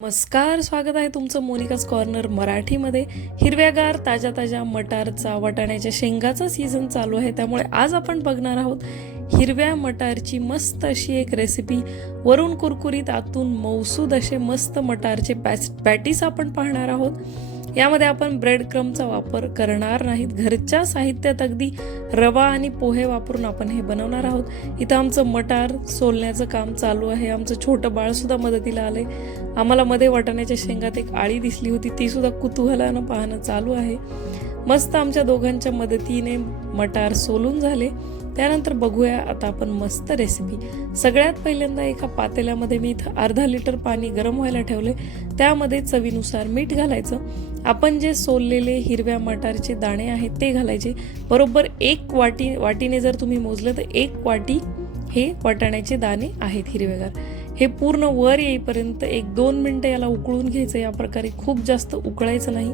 नमस्कार स्वागत आहे तुमचं मोनिकाच कॉर्नर मराठीमध्ये. हिरव्यागार ताज्या ताज्या मटारचा वाटाण्याच्या शेंगाचा सीझन चालू आहे. त्यामुळे आज आपण बघणार आहोत हिरव्या मटारची मस्त अशी एक रेसिपी वरून कुरकुरीत आतून मौसूद असे मस्त मटारचे पॅस पॅटीस आपण पाहणार आहोत. यामध्ये आपण ब्रेड क्रमचा वापर करणार नाहीत. घरच्या साहित्यात अगदी रवा आणि पोहे वापरून आपण हे बनवणार आहोत. इथं आमचं मटार सोलण्याचं काम चालू आहे. आमचं छोटं बाळसुद्धा मदतीला आलंय. आम्हाला मध्ये वाटाण्याच्या शेंगात एक आळी दिसली होती. तीसुद्धा कुतूहलानं पाहणं चालू आहे. मस्त आमच्या दोघांच्या मदतीने मटार सोलून झाले. त्यानंतर बघूया आता आपण मस्त रेसिपी सगळ्यात पहिल्यांदा एका पातेल्यामध्ये मी इथं अर्धा लिटर पाणी गरम व्हायला ठेवले त्यामध्ये चवीनुसार मीठ घालायचं. आपण जे सोललेले हिरव्या मटारचे दाणे आहेत ते घालायचे. बरोबर एक वाटी वाटीने जर तुम्ही मोजलं तर एक वाटी हे वाटाण्याचे दाणे आहेत हिरवेगार. हे पूर्ण वर येईपर्यंत एक दोन मिनटं याला उकळून घ्यायचं. या प्रकारे खूप जास्त उकळायचं नाही.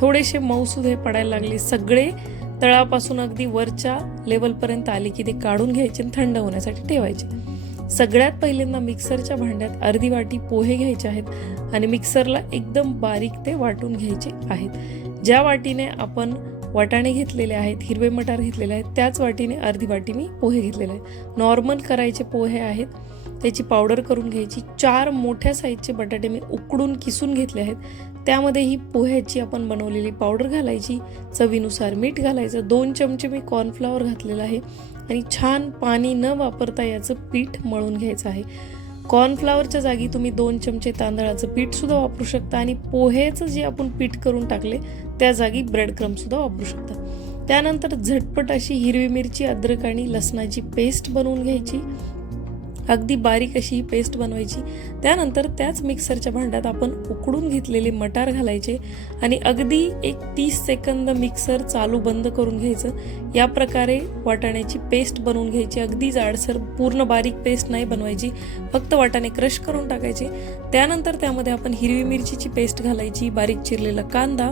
थोडेसे मऊसूद हे पडायला लागले. सगळे तळापासून अगदी वरच्या लेवलपर्यंत आले की ते काढून घ्यायचे आणि थंड होण्यासाठी ठेवायचे. सगळ्यात पहिल्यांदा मिक्सरच्या भांड्यात अर्धी वाटी पोहे घ्यायचे आहेत आणि मिक्सरला एकदम बारीक ते वाटून घ्यायचे आहेत. ज्या वाटीने आपण वाटाणे घेतलेले आहेत हिरवे मटार घेतलेले आहेत त्याच वाटीने अर्धी वाटी मी पोहे घेतलेले आहेत. नॉर्मल करायचे पोहे आहेत. त्याची पावडर करून घ्यायची. चार मोठ्या साईजचे बटाटे मी उकडून किसून घेतले आहेत. त्यामध्ये ही पोह्याची आपण बनवलेली पावडर घालायची चवीनुसार मीठ घालायचं दोन चमचे मी कॉर्नफ्लॉवर घातलेलं आहे आणि छान पाणी न वापरता याचं पीठ मळून घ्यायचं आहे. कॉर्नफ्लॉवरच्या जागी तुम्ही दोन चमचे तांदळाचं पीठसुद्धा वापरू शकता आणि पोहेचं जे आपण पीठ करून टाकले त्या जागी ब्रेड क्रमसुद्धा वापरू शकता. त्यानंतर झटपट अशी हिरवी मिरची अद्रक आणि लसणाची पेस्ट बनवून घ्यायची. अगदी बारीक अशी ही पेस्ट बनवायची. त्यानंतर त्याच मिक्सरच्या भांड्यात आपण उकडून घेतलेले मटार घालायचे आणि अगदी एक तीस सेकंद मिक्सर चालू बंद करून घ्यायचं. या प्रकारे वाटाण्याची पेस्ट बनवून घ्यायची. अगदी जाडसर पूर्ण बारीक पेस्ट नाही बनवायची. फक्त वाटाणे क्रश करून टाकायचे. त्यानंतर त्यामध्ये आपण हिरवी मिरचीची पेस्ट घालायची बारीक चिरलेला कांदा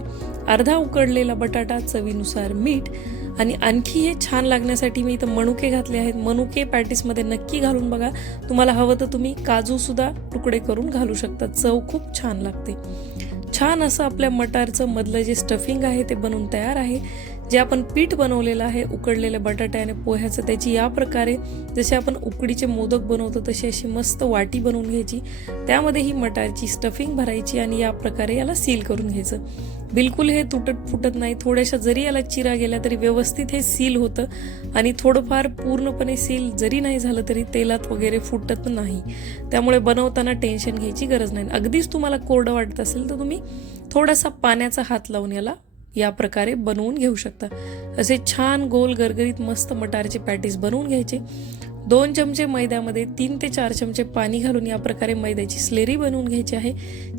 अर्धा उकडलेला बटाटा चवीनुसार मीठ आणि आणखी हे छान लागण्यासाठी मी इथं मनुके घातले आहेत. मनुके पॅटीसमध्ये नक्की घालून बघा. तुम्हाला हवं तर तुम्ही काजूसुद्धा तुकडे करून घालू शकता. चव खूप छान लागते. छान असं आपल्या मटारचं मधलं जे स्टफिंग आहे ते बनवून तयार आहे. जे आपण पीठ बनवलेलं आहे उकडलेल्या बटाटे आणि पोह्याचं त्याची या प्रकारे जसे आपण उकडीचे मोदक बनवतो तशी अशी मस्त वाटी बनवून घ्यायची. त्यामध्ये ही मटारची स्टफिंग भरायची आणि या प्रकारे याला सील करून घ्यायचं. बिलकुल हे तुटत फुटत नाही. थोड्याशा जरी याला चिरा गेल्या तरी व्यवस्थित हे सील होतं आणि थोडंफार पूर्णपणे सील जरी नाही झालं तरी तेलात वगैरे फुटत नाही. त्यामुळे बनवताना टेन्शन घ्यायची गरज नाही. अगदीच तुम्हाला कोरडं वाटत असेल तर तुम्ही थोडासा पाण्याचा हात लावून याला या प्रकारे बनवून घेऊ शकता. असे छान गोल गरगरीत मस्त मटारचे पॅटीस बनवून घ्यायचे. दोन चमचे मैद्यामध्ये तीन ते चार चमचे पाणी घालून या प्रकारे मैद्याची स्लेरी बनवून घ्यायची आहे.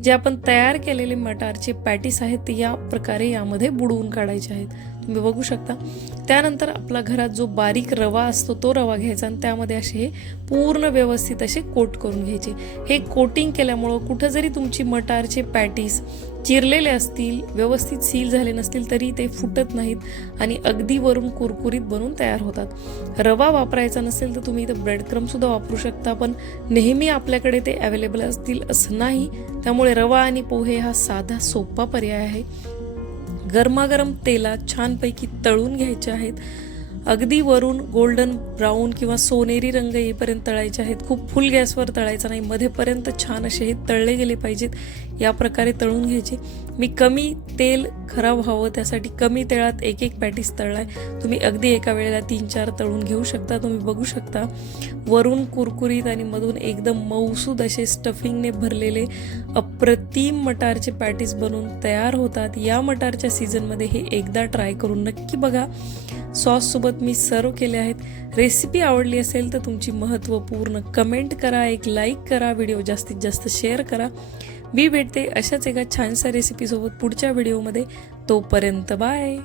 जे आपण तयार केलेले मटारचे पॅटीस आहेत ते या प्रकारे यामध्ये बुडवून काढायचे आहेत. तुम्ही बघू शकता. त्यानंतर आपला घरात जो बारीक रवा असतो तो रवा घ्यायचा आणि त्यामध्ये असे हे पूर्ण व्यवस्थित असे कोट करून घ्यायचे. हे कोटिंग केल्यामुळं कुठं जरी तुमची मटारचे पॅटीस चिरलेले असतील व्यवस्थित सील झाले नसतील तरी ते फुटत नाहीत आणि अगदी वरून कुरकुरीत बनून तयार होतात. रवा वापरायचा नसेल तर तुम्ही इथं ब्रेड क्रमसुद्धा वापरू शकता पण नेहमी आपल्याकडे ते अवेलेबल असतील असं नाही. त्यामुळे रवा आणि पोहे हा साधा सोपा पर्याय आहे. गरमागरम तेलात छानपैकी तळून घ्यायचे आहेत. अगदी वरून गोल्डन ब्राऊन किंवा सोनेरी रंग येईपर्यंत तळायचे आहेत. खूप फुल गॅसवर तळायचा नाही. मध्येपर्यंत छान असे हे तळले गेले पाहिजेत. या प्रकारे तळून घ्यायचे. मी कमी तेल खराब व्हावं त्यासाठी कमी तेलात एक एक पॅटीस तळलाय. तुम्ही अगदी एका वेळेला तीन चार तळून घेऊ शकता. तुम्ही बघू शकता. वरून कुरकुरीत आणि मधून एकदम मऊसूद असे स्टफिंगने भरलेले अप्रतिम मटारचे पॅटीस बनवून तयार होतात. या मटारच्या सीझनमध्ये हे एकदा ट्राय करून नक्की बघा. सॉससोबत मी सर्व केले आहेत. रेसिपी आवडली असेल तर तुमची महत्त्वपूर्ण कमेंट करा एक लाईक करा व्हिडिओ जास्तीत जास्त शेअर करा. मी भेटते अशाच एका छानशा रेसिपीसोबत पुढच्या व्हिडिओमध्ये तोपर्यंत बाय